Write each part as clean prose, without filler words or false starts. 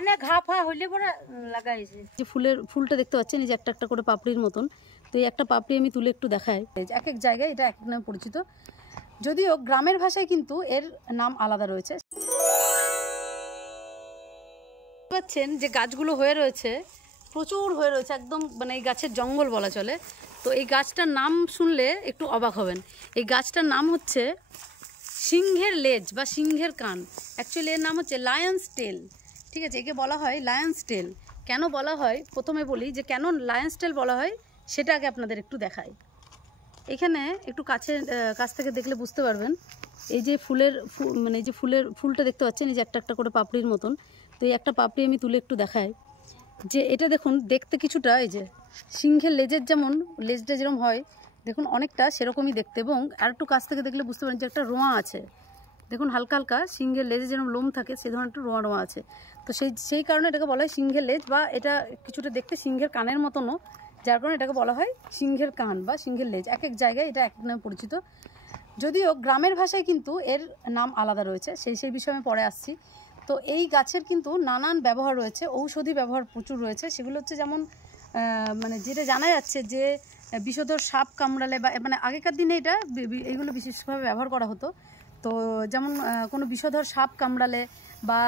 কানে ঘা ফা হইলে পরে লাগাইছে। যে ফুলটা দেখতে পাচ্ছেন, এই যে একটা একটা করে পাপড়ির মতন। তো এই একটা পাপড়ি আমি তুলে একটু দেখাই। এক এক জায়গায় এটা এক এক নামে পরিচিত, যদিও গ্রামের ভাষায় কিন্তু এর নাম আলাদা রয়েছে। পাচ্ছেন যে গাছগুলো হয়ে রয়েছে, প্রচুর হয়ে রয়েছে, একদম মানে এই গাছের জঙ্গল বলা চলে। তো এই গাছটার নাম শুনলে একটু অবাক হবেন। এই গাছটার নাম হচ্ছে সিংহের লেজ বা সিংহের কান। অ্যাকচুয়ালি এর নাম হচ্ছে লায়ন্স টেল। ঠিক আছে, একে বলা হয় লায়ন্স টেল। কেন বলা হয় প্রথমে বলি, যে কেন লায়ন্স টেল বলা হয় সেটা আগে আপনাদের একটু দেখাই। এখানে একটু কাছ থেকে দেখলে বুঝতে পারবেন। এই যে মানে এই যে ফুলটা দেখতে পাচ্ছেন, এই যে একটা একটা করে পাপড়ির মতন। তো এই একটা পাপড়ি আমি তুলে একটু দেখাই। যে এটা দেখুন, দেখতে কিছুটা এই যে সিংহের লেজের যেমন লেজটা যেরকম হয়, দেখুন অনেকটা সেরকমই দেখতে। এবং আর একটু কাছ থেকে দেখলে বুঝতে পারেন যে একটা রোঁয়া আছে। দেখুন হালকা হালকা সিংহের লেজে যেরকম লোম থাকে সে ধরনের একটা রোঁয়া রোঁয়া আছে। তো সেই কারণে এটাকে বলা হয় সিংহের লেজ, বা এটা কিছুটা দেখতে সিংহের কানের মতনও, যার কারণে এটাকে বলা হয় সিংহের কান বা সিংহের লেজ। এক এক জায়গায় এটা এক এক নামে পরিচিত, যদিও গ্রামের ভাষায় কিন্তু এর নাম আলাদা রয়েছে। সেই বিষয়ে আমি পরে আসছি। তো এই গাছের কিন্তু নানান ব্যবহার রয়েছে, ঔষধি ব্যবহার প্রচুর রয়েছে। সেগুলো হচ্ছে যেমন মানে যেটা জানা যাচ্ছে যে বিষধর সাপ কামড়ালে, বা মানে আগেকার দিনে এইগুলো বিশেষভাবে ব্যবহার করা হতো। তো যেমন কোনো বিষধর সাপ কামড়ালে, বা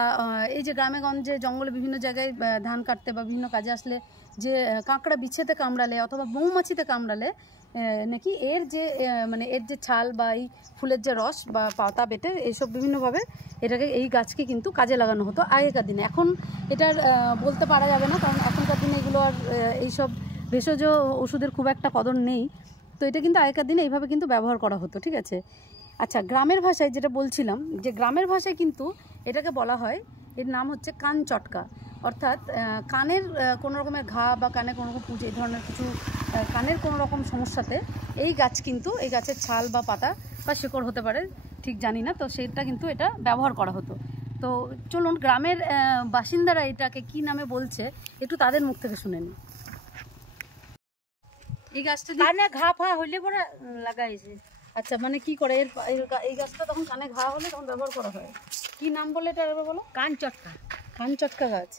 এই যে গ্রামে গঞ্জে জঙ্গলে বিভিন্ন জায়গায় ধান কাটতে বা বিভিন্ন কাজে আসলে যে কাঁকড়া বিছেতে কামড়ালে অথবা মৌমাছিতে কামড়ালে নাকি এর যে ছাল বা এই ফুলের যে রস বা পাতা বেটে এইসব বিভিন্নভাবে এই গাছকে কিন্তু কাজে লাগানো হতো আগেকার দিনে। এখন এটার বলতে পারা যাবে না, কারণ এখনকার দিনে এগুলো আর এইসব ভেষজ ওষুধের খুব একটা কদর নেই। তো এটা কিন্তু আগেকার দিনে এইভাবে কিন্তু ব্যবহার করা হতো। ঠিক আছে, আচ্ছা, গ্রামের ভাষায় যেটা বলছিলাম, যে গ্রামের ভাষায় কিন্তু এটাকে বলা হয়, এর নাম হচ্ছে কান চটকা। অর্থাৎ কানের কোনো রকমের ঘা বা কানে কোনো রকম পুঁজ, এই ধরনের কিছু কানের কোনো রকম সমস্যাতে এই গাছের ছাল বা পাতা বা শিকড় হতে পারে, ঠিক জানি না, তো সেটা কিন্তু এটা ব্যবহার করা হতো। তো চলুন গ্রামের বাসিন্দারা এটাকে কি নামে বলছে একটু তাদের মুখ থেকে শুনে নিই। এই গাছটা কানে ঘা ফা হইলে পরে লাগাইছে। আচ্ছা, মানে কি করে এই গাছটা তখন কানে ঘা হলে তখন ব্যবহার করা হয়? কি নাম বলে এটা এবার বলো? কান চটকা। কান চটকা গাছ।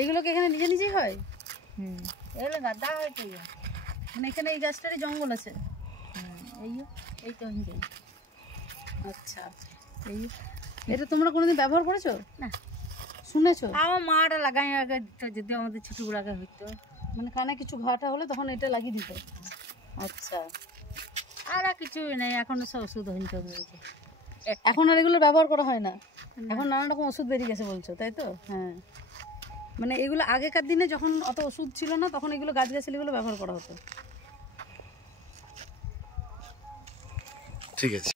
এগুলোকে এখানে নিজেই হয়? এগুলো গাদা হয়তো, মানে এখানে এই গাছটারই জঙ্গল আছে? এই তো হিন্দে। আচ্ছা, এটা তোমরা কোনোদিন ব্যবহার করেছো? না। শুনেছো? আমার মাটা লাগাই আগে দিত, যদি আমাদের ছোটগুলাকে হইতো, মানে কানে কিছু ঘাটা হলে তখন এটা লাগিয়ে দিত। আচ্ছা, আর কিছুই নেই, এখন সব ওষুধ হইতে হয়েছে। এখন আর এগুলো ব্যবহার করা হয় না, এখন নানা রকম ওষুধ বেরিয়ে গেছে বলছো, তাই তো? হ্যাঁ, মানে এগুলো আগেকার দিনে যখন অত ওষুধ ছিল না, তখন এগুলো গাছগাছালিগুলো ব্যবহার করা হতো। ঠিক আছে।